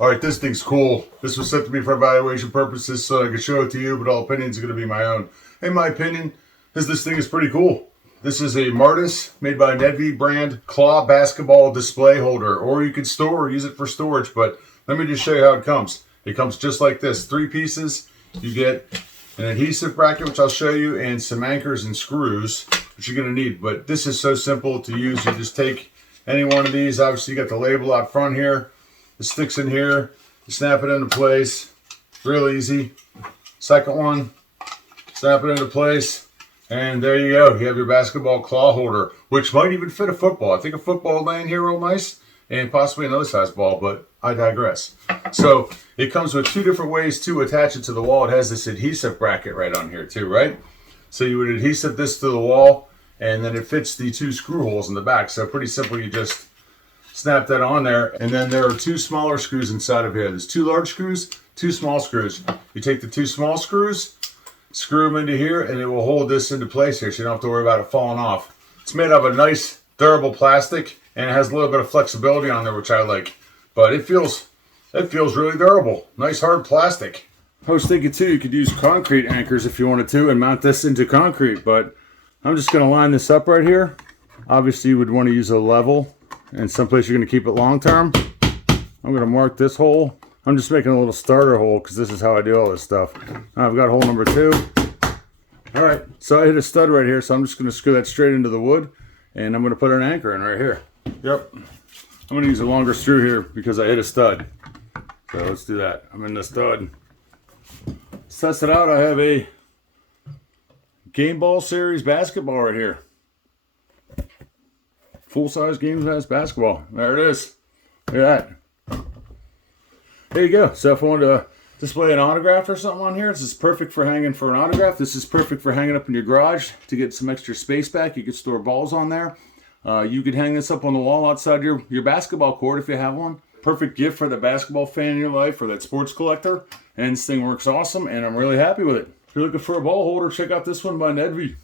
All right, this thing's cool. This was sent to me for evaluation purposes so I could show it to you, but all opinions are going to be my own. In my opinion, this thing is pretty cool. This is a Martis made by NEDVI brand claw basketball display holder, or you could store or use it for storage, but let me just show you how it comes. It comes just like this, 3 pieces. You get an adhesive bracket, which I'll show you, and some anchors and screws, which you're going to need. But this is so simple to use. You just take any one of these. Obviously, you got the label out front here. It sticks in here. You snap it into place. Real easy. Second one, snap it into place. And there you go. You have your basketball claw holder, which might even fit a football. I think a football laying here real nice, and possibly another size ball, but I digress. So it comes with 2 different ways to attach it to the wall. It has this adhesive bracket right on here too, right? So you would adhesive this to the wall, and then it fits the 2 screw holes in the back. So pretty simple. You just snap that on there, and then there are 2 smaller screws inside of here. There's 2 large screws, 2 small screws. You take the 2 small screws, screw them into here, and it will hold this into place here, so you don't have to worry about it falling off. It's made of a nice durable plastic, and it has a little bit of flexibility on there, which I like. But it feels really durable. Nice hard plastic. I was thinking too, you could use concrete anchors if you wanted to and mount this into concrete, but I'm just going to line this up right here. Obviously you would want to use a level, and someplace you're going to keep it long term. I'm going to mark this hole. I'm just making a little starter hole because this is how I do all this stuff. I've got hole number 2. All right, so I hit a stud right here, so I'm just going to screw that straight into the wood, and I'm going to put an anchor in right here. Yep. I'm going to use a longer screw here because I hit a stud. So let's do that. I'm in the stud. Let's test it out. I have a Game Ball Series basketball right here. Full-size Game Size basketball. There it is. Look at that. There you go. So if I wanted to display an autograph or something on here, this is perfect for hanging for an autograph. This is perfect for hanging up in your garage to get some extra space back. You could store balls on there. You could hang this up on the wall outside your basketball court if you have one. Perfect gift for the basketball fan in your life or that sports collector. And this thing works awesome, and I'm really happy with it. If you're looking for a ball holder, check out this one by NEDVI.